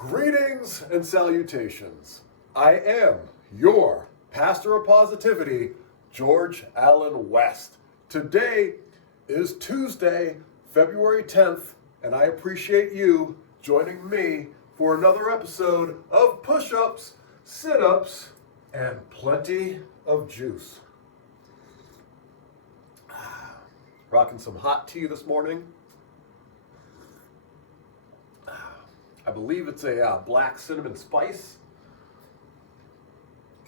Greetings and salutations. I am your pastor of positivity, George Allen West. Today is Tuesday, February 10th, and I appreciate you joining me for another episode of Push-Ups, Sit-Ups, and plenty of juice. Rocking some hot tea this morning. I believe it's a black cinnamon spice.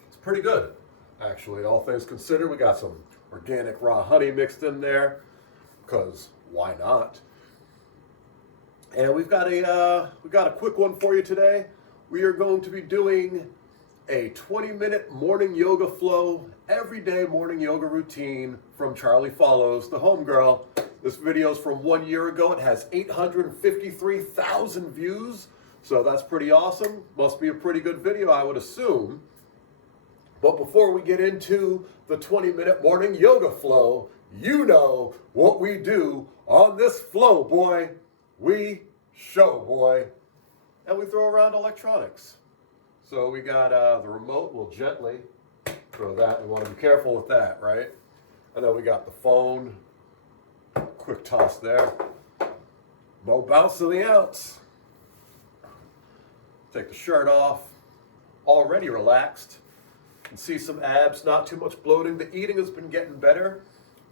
It's pretty good, actually, all things considered. We got some organic raw honey mixed in there, because why not? And we got a quick one for you today. We are going to be doing a 20-minute morning yoga flow, everyday morning yoga routine from Charlie Follows, the homegirl. This video is from 1 year ago. It has 853,000 views, so that's pretty awesome. Must be a pretty good video, I would assume. But before we get into the 20-minute morning yoga flow, you know what we do on this flow, boy. We show, boy. And we throw around electronics. So we got the remote. We'll gently throw that. We want to be careful with that, right? And then we got the phone. Quick toss there. No bounce to the ounce. Take the shirt off. Already relaxed. Can see some abs, not too much bloating. The eating has been getting better,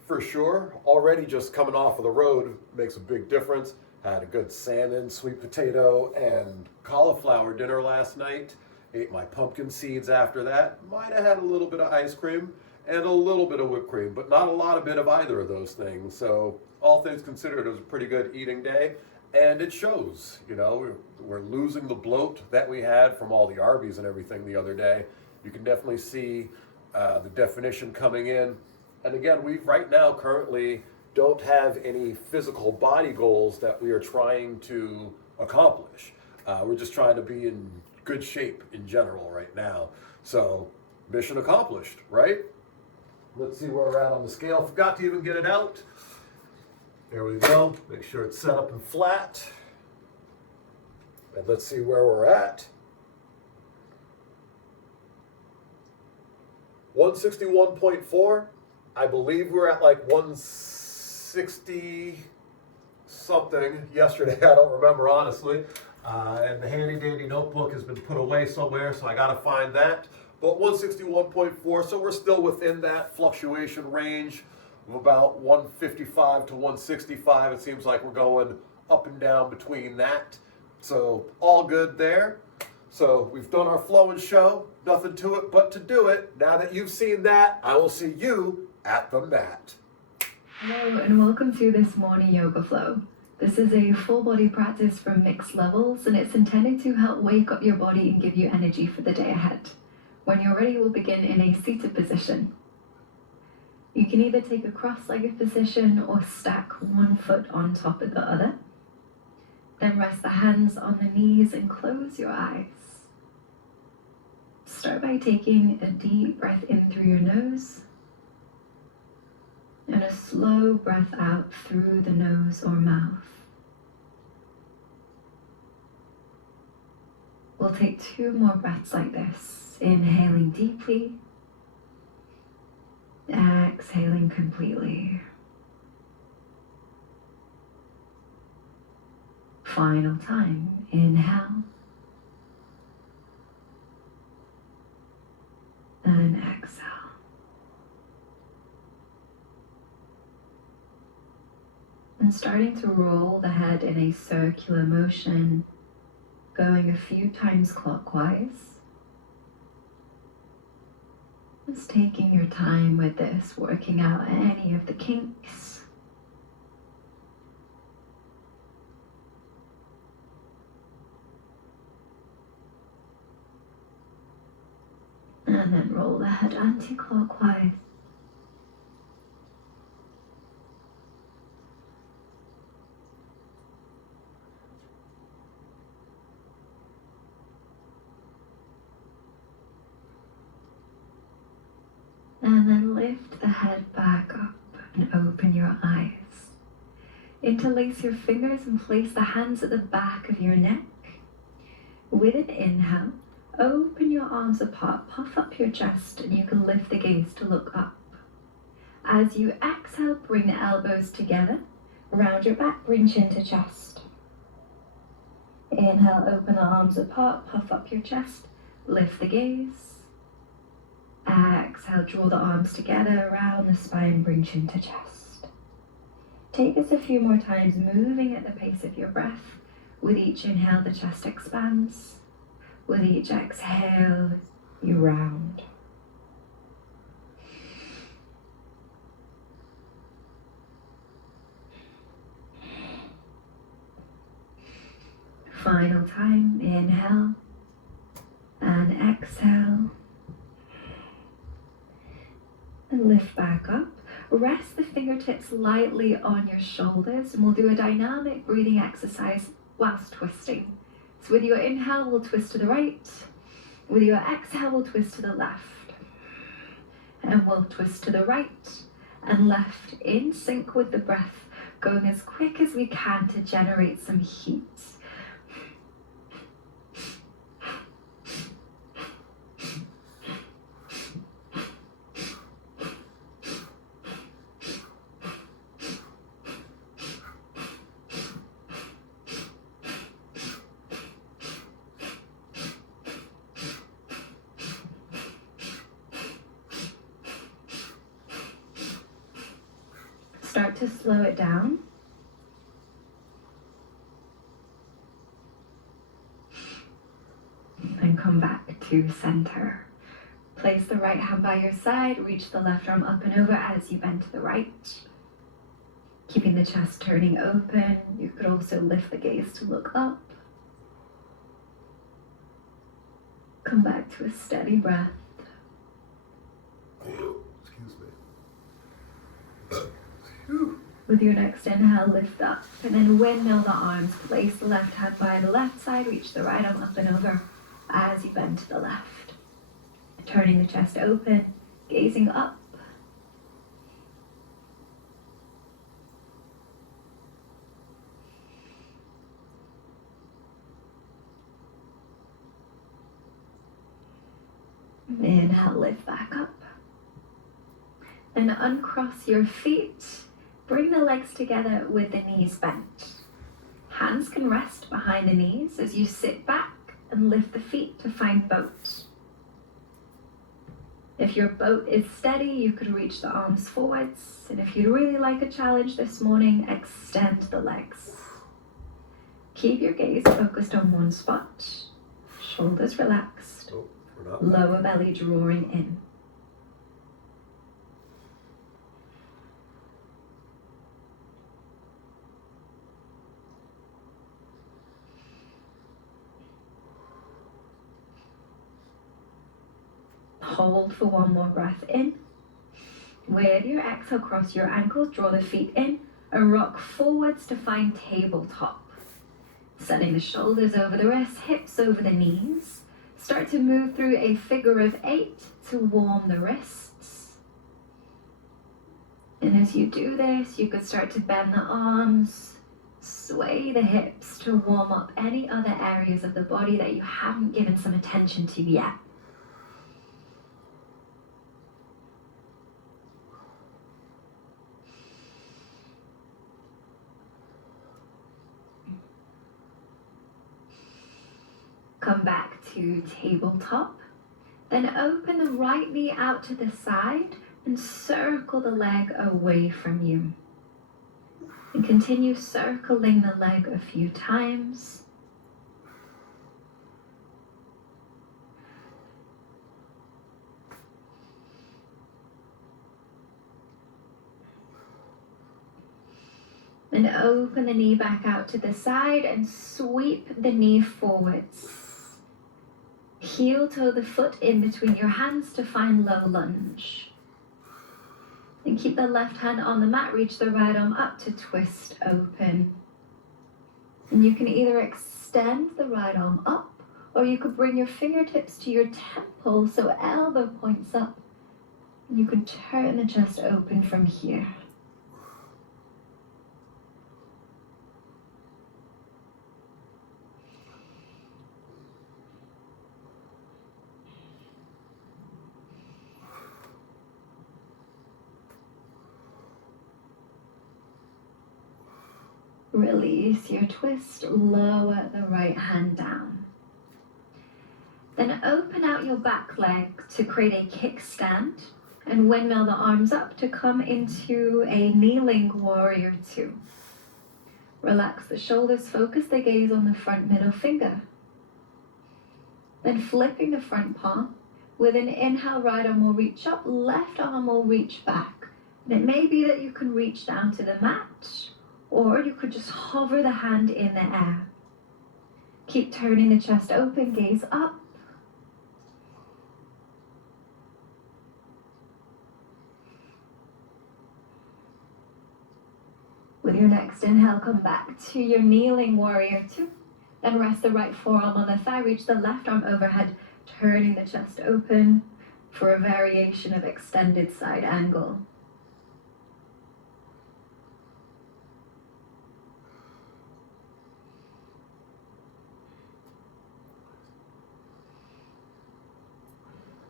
for sure. Already just coming off of the road makes a big difference. Had a good salmon, sweet potato, and cauliflower dinner last night. Ate my pumpkin seeds after that. Might have had a little bit of ice cream and a little bit of whipped cream, but not a lot of bit of either of those things. So all things considered, it was a pretty good eating day. And it shows, you know, we're losing the bloat that we had from all the Arby's and everything the other day. You can definitely see the definition coming in. And again, we right now currently don't have any physical body goals that we are trying to accomplish. We're just trying to be in good shape in general right now. So mission accomplished, right? Let's see where we're at on the scale. Forgot to even get it out. There we go. Make sure it's set up and flat. And let's see where we're at. 161.4. I believe we're at like 160 something yesterday. I don't remember, honestly. And the handy dandy notebook has been put away somewhere, so I got to find that. But 161.4, so we're still within that fluctuation range of about 155 to 165. It seems like we're going up and down between that. So all good there. So we've done our flow and show. Nothing to it but to do it. Now that you've seen that, I will see you at the mat. Hello and welcome to this morning yoga flow. This is a full body practice from mixed levels, and it's intended to help wake up your body and give you energy for the day ahead. When you're ready, we'll begin in a seated position. You can either take a cross-legged position or stack one foot on top of the other. Then rest the hands on the knees and close your eyes. Start by taking a deep breath in through your nose and a slow breath out through the nose or mouth. We'll take 2 more breaths like this, inhaling deeply, exhaling completely. Final time, inhale and exhale. And starting to roll the head in a circular motion, going a few times clockwise. Just taking your time with this, working out any of the kinks. And then roll the head anti-clockwise. And then lift the head back up and open your eyes. Interlace your fingers and place the hands at the back of your neck. With an inhale, open your arms apart, puff up your chest, and you can lift the gaze to look up. As you exhale, bring the elbows together, round your back, bring chin to chest. Inhale, open the arms apart, puff up your chest, lift the gaze. Exhale, draw the arms together around the spine, bring chin to chest. Take this a few more times, moving at the pace of your breath. With each inhale, the chest expands. With each exhale, you round. Final time, inhale and exhale. And lift back up. Rest the fingertips lightly on your shoulders, and we'll do a dynamic breathing exercise whilst twisting. So with your inhale, we'll twist to the right. With your exhale, we'll twist to the left. And we'll twist to the right and left in sync with the breath, going as quick as we can to generate some heat. Start to slow it down. And come back to center. Place the right hand by your side, reach the left arm up and over as you bend to the right. Keeping the chest turning open, you could also lift the gaze to look up. Come back to a steady breath. Excuse me. With your next inhale, lift up and then windmill the arms. Place the left hand by the left side, reach the right arm up and over as you bend to the left. Turning the chest open, gazing up. Inhale, lift back up. And uncross your feet. Bring the legs together with the knees bent. Hands can rest behind the knees as you sit back and lift the feet to find boat. If your boat is steady, you could reach the arms forwards. And if you'd really like a challenge this morning, extend the legs. Keep your gaze focused on one spot. Shoulders relaxed. Lower belly drawing in. Hold for one more breath in. With your exhale, cross your ankles, draw the feet in, and rock forwards to find tabletop. Setting the shoulders over the wrists, hips over the knees. Start to move through a figure of 8 to warm the wrists. And as you do this, you could start to bend the arms, sway the hips to warm up any other areas of the body that you haven't given some attention to yet. Come back to tabletop. Then open the right knee out to the side and circle the leg away from you. And continue circling the leg a few times. And open the knee back out to the side and sweep the knee forwards. Heel toe the foot in between your hands to find low lunge. And keep the left hand on the mat, reach the right arm up to twist open. And you can either extend the right arm up, or you could bring your fingertips to your temple so elbow points up. And you can turn the chest open from here. Release your twist, lower the right hand down. Then open out your back leg to create a kickstand and windmill the arms up to come into a kneeling warrior two. Relax the shoulders, focus the gaze on the front middle finger. Then flipping the front palm, with an inhale, right arm will reach up, left arm will reach back. And it may be that you can reach down to the mat, or you could just hover the hand in the air. Keep turning the chest open, gaze up. With your next inhale, come back to your kneeling warrior two. Then rest the right forearm on the thigh, reach the left arm overhead, turning the chest open for a variation of extended side angle.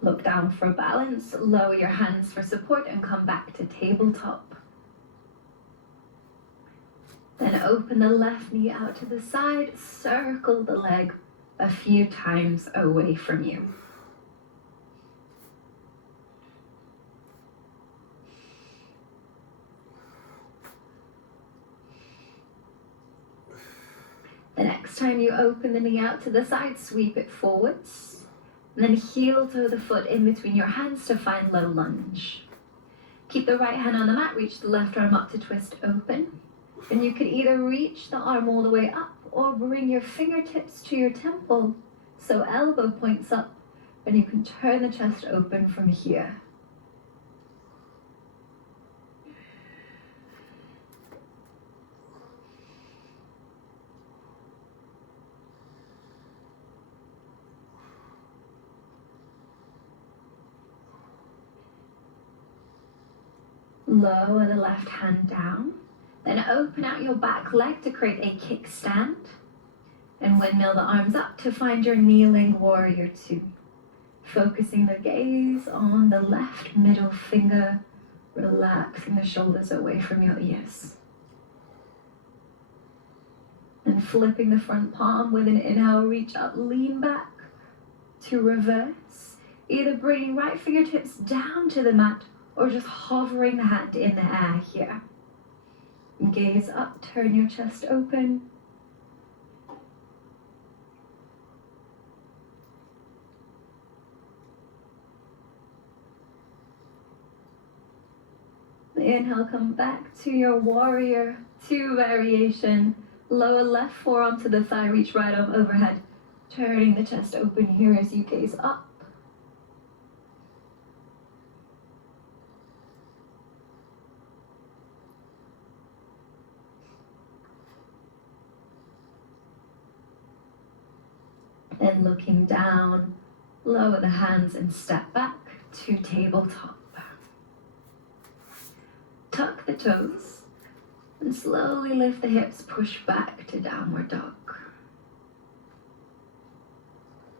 Look down for balance, lower your hands for support, and come back to tabletop. Then open the left knee out to the side, circle the leg a few times away from you. The next time you open the knee out to the side, sweep it forwards. And then heel toe the foot in between your hands to find low lunge. Keep the right hand on the mat, reach the left arm up to twist open. And you could either reach the arm all the way up or bring your fingertips to your temple, so elbow points up, and you can turn the chest open from here. Lower the left hand down, then open out your back leg to create a kickstand, and windmill the arms up to find your kneeling warrior two. Focusing the gaze on the left middle finger, relaxing the shoulders away from your ears. And flipping the front palm with an inhale, reach up, lean back to reverse, either bringing right fingertips down to the mat or just hovering the hand in the air here. Gaze up, turn your chest open. Inhale, come back to your warrior two variation. Lower left forearm to the thigh, reach right arm overhead. Turning the chest open here as you gaze up. Then looking down, lower the hands and step back to tabletop. Tuck the toes and slowly lift the hips, push back to downward dog.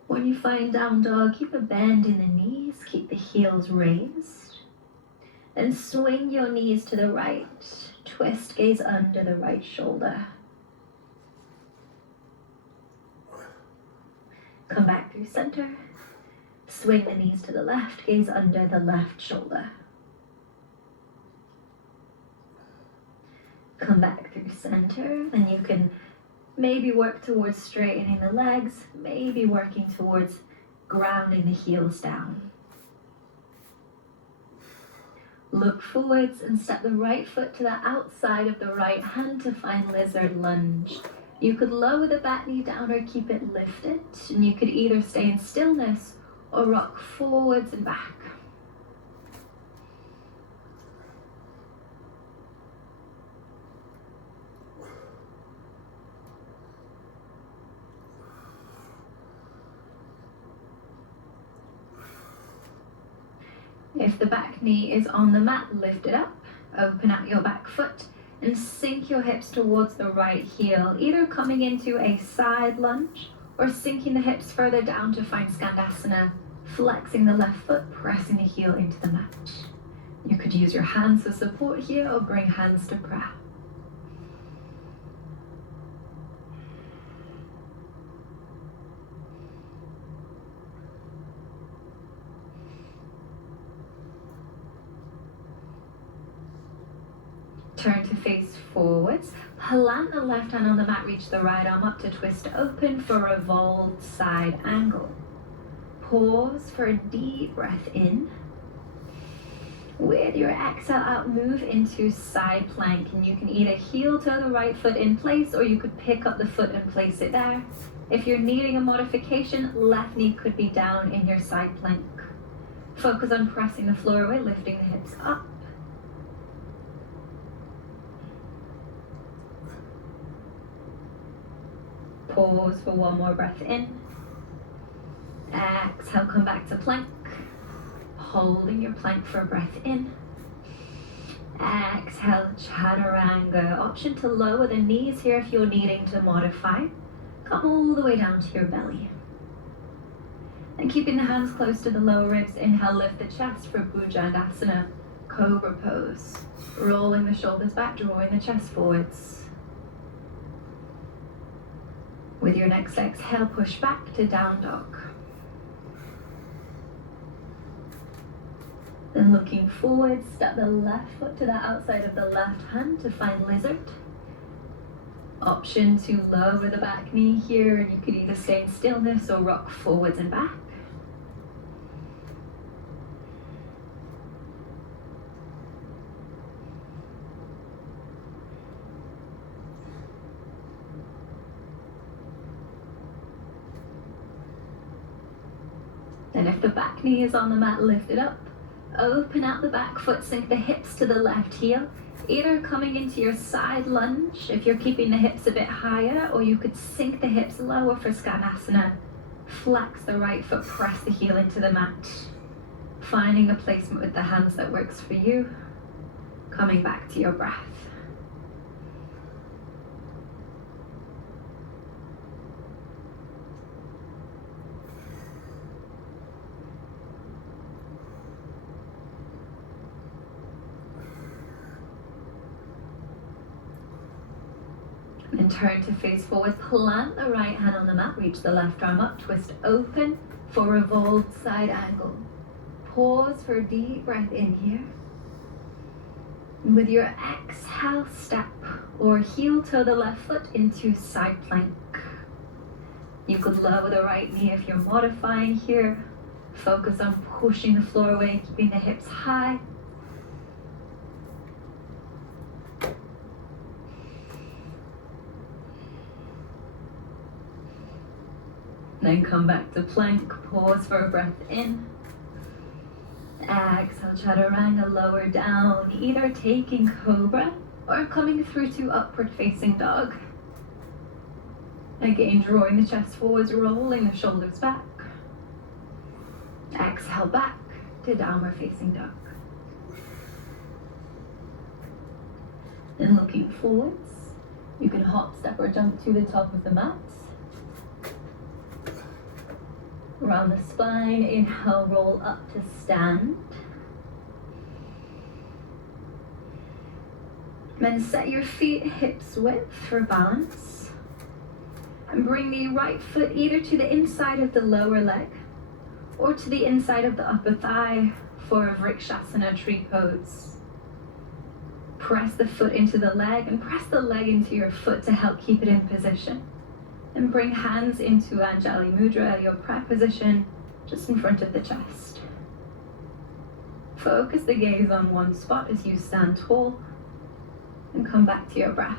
When you find down dog, keep a bend in the knees, keep the heels raised. Then swing your knees to the right, twist, gaze under the right shoulder. Come back through center, swing the knees to the left, gaze under the left shoulder. Come back through center, then you can maybe work towards straightening the legs, maybe working towards grounding the heels down. Look forwards and step the right foot to the outside of the right hand to find lizard lunge. You could lower the back knee down or keep it lifted, and you could either stay in stillness or rock forwards and back. If the back knee is on the mat, lift it up, open out your back foot, and sink your hips towards the right heel, either coming into a side lunge or sinking the hips further down to find Skandasana, flexing the left foot, pressing the heel into the mat. You could use your hands for support here or bring hands to prayer. Turn to face forwards. Plant the left hand on the mat, reach the right arm up to twist open for a revolved side angle. Pause for a deep breath in. With your exhale out, move into side plank, and you can either heel toe the right foot in place or you could pick up the foot and place it there. If you're needing a modification, left knee could be down in your side plank. Focus on pressing the floor away, lifting the hips up. Pause for one more breath in. Exhale, come back to plank. Holding your plank for a breath in. Exhale, chaturanga. Option to lower the knees here if you're needing to modify. Come all the way down to your belly. And keeping the hands close to the lower ribs, inhale, lift the chest for Bhujangasana, Cobra pose. Rolling the shoulders back, drawing the chest forwards. With your next exhale, push back to down dog. Then looking forward, step the left foot to the outside of the left hand to find lizard. Option to lower the back knee here, and you could either stay in stillness or rock forwards and back. Then if the back knee is on the mat, lift it up. Open out the back foot, sink the hips to the left heel, either coming into your side lunge if you're keeping the hips a bit higher, or you could sink the hips lower for Skanasana. Flex the right foot, press the heel into the mat. Finding a placement with the hands that works for you. Coming back to your breath. And turn to face forward, plant the right hand on the mat, reach the left arm up, twist open for revolved side angle. Pause for a deep breath in here. And with your exhale, step or heel toe the left foot into side plank. You could lower the right knee if you're modifying here. Focus on pushing the floor away, keeping the hips high. Then come back to plank, pause for a breath in. Exhale, chaturanga, lower down, either taking cobra or coming through to upward facing dog. Again, drawing the chest forwards, rolling the shoulders back. Exhale back to downward facing dog. Then looking forwards, you can hop, step or jump to the top of the mat. Around the spine, inhale, roll up to stand. Then set your feet hips width for balance. And bring the right foot either to the inside of the lower leg or to the inside of the upper thigh for a Vrikshasana tree pose. Press the foot into the leg and press the leg into your foot to help keep it in position. And bring hands into Anjali Mudra, your prayer position, just in front of the chest. Focus the gaze on one spot as you stand tall and come back to your breath.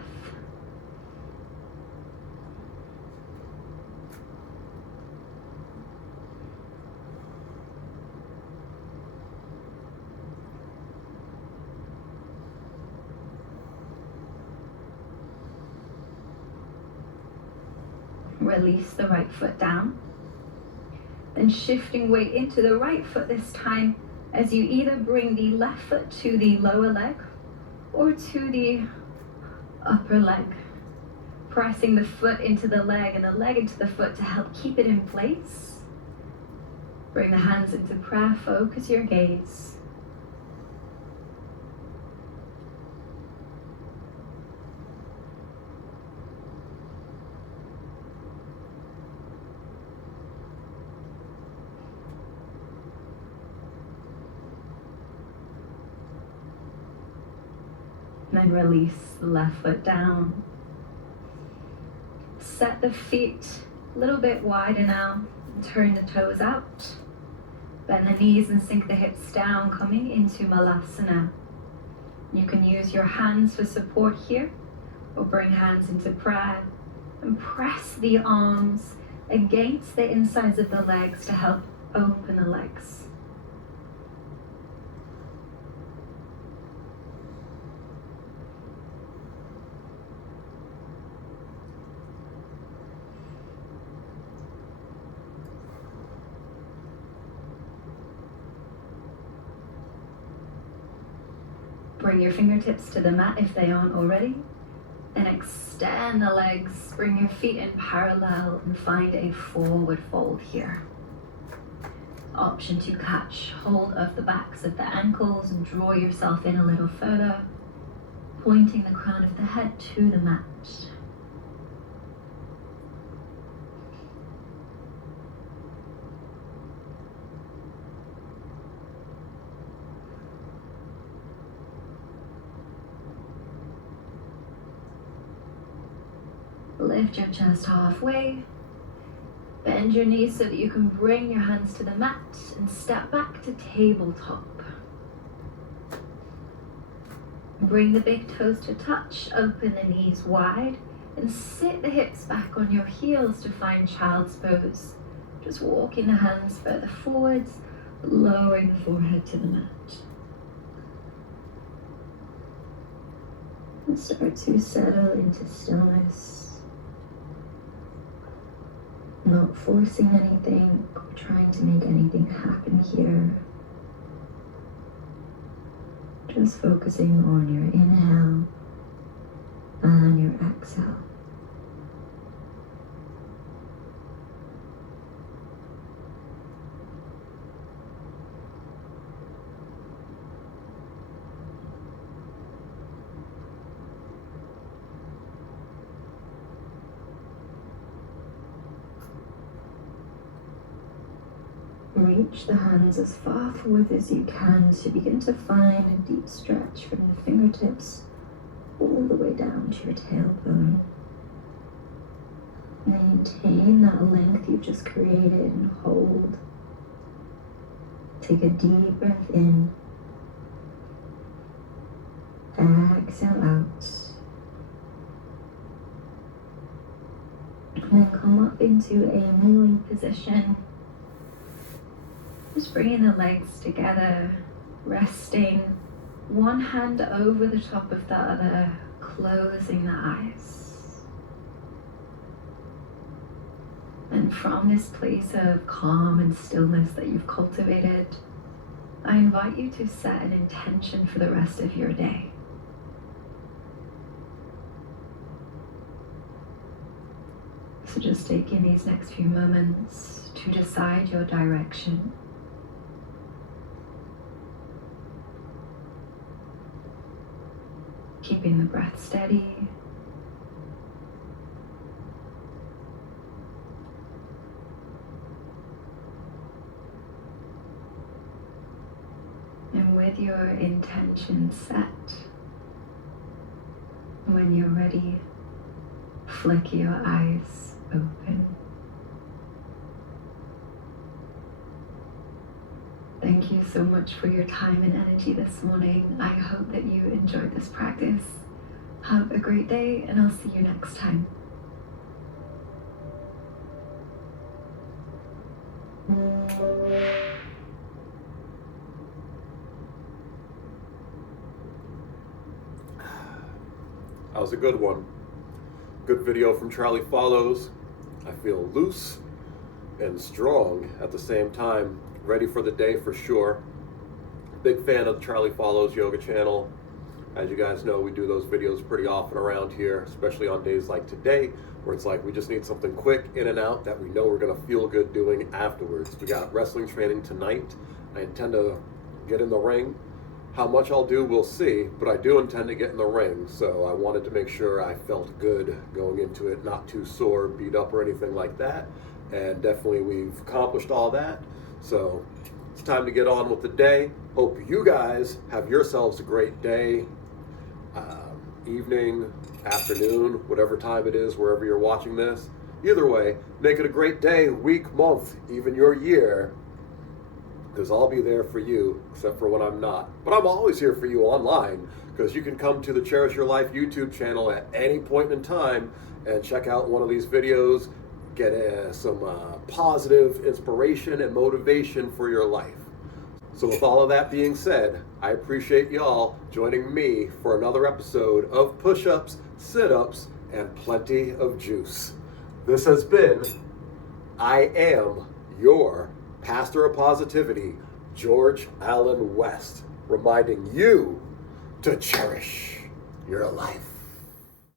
Release the right foot down. Then shifting weight into the right foot this time as you either bring the left foot to the lower leg or to the upper leg. Pressing the foot into the leg and the leg into the foot to help keep it in place. Bring the hands into prayer, focus your gaze. then release the left foot down. Set the feet a little bit wider now. Turn the toes out. Bend the knees and sink the hips down, coming into Malasana. You can use your hands for support here, or bring hands into prayer and press the arms against the insides of the legs to help open the legs. Bring your fingertips to the mat if they aren't already. Then extend the legs, bring your feet in parallel and find a forward fold here. Option to catch hold of the backs of the ankles and draw yourself in a little further, pointing the crown of the head to the mat. Lift your chest halfway. Bend your knees so that you can bring your hands to the mat and step back to tabletop. Bring the big toes to touch, open the knees wide, and sit the hips back on your heels to find child's pose. Just walking the hands further forwards, lowering the forehead to the mat. And start to settle into stillness. Not forcing anything or trying to make anything happen here. Just focusing on your inhale and your exhale. Reach the hands as far forward as you can to begin to find a deep stretch from the fingertips all the way down to your tailbone. Maintain that length you've just created and hold. Take a deep breath in. Exhale out. And then come up into a kneeling position. Just bringing the legs together, resting one hand over the top of the other, closing the eyes. And from this place of calm and stillness that you've cultivated, I invite you to set an intention for the rest of your day. So just taking these next few moments to decide your direction. Keeping the breath steady. And with your intention set, when you're ready, flick your eyes open. Thank you so much for your time and energy this morning. I hope that you enjoyed this practice. Have a great day, and I'll see you next time. That was a good one. Good video from Charlie Follows. I feel loose and strong at the same time. Ready for the day for sure. Big fan of the Charlie Follows yoga channel. As you guys know, we do those videos pretty often around here, especially on days like today, where it's like we just need something quick in and out that we know we're gonna feel good doing afterwards. We got wrestling training tonight. I intend to get in the ring. How much I'll do, we'll see, but I do intend to get in the ring, so I wanted to make sure I felt good going into it, not too sore, beat up, or anything like that. And definitely we've accomplished all that. So it's time to get on with the day. Hope you guys have yourselves a great day. evening, afternoon, whatever time it is, wherever you're watching this. Either way, make it a great day, week, month, even your year, because I'll be there for you, except for when I'm not. But I'm always here for you online, because you can come to the Cherish Your Life YouTube channel at any point in time and check out one of these videos, get some positive inspiration and motivation for your life. So with all of that being said, I appreciate y'all joining me for another episode of Push-Ups, Sit-Ups, and Plenty of Juice. This has been I Am Your Pastor of Positivity, George Allen West, reminding you to cherish your life.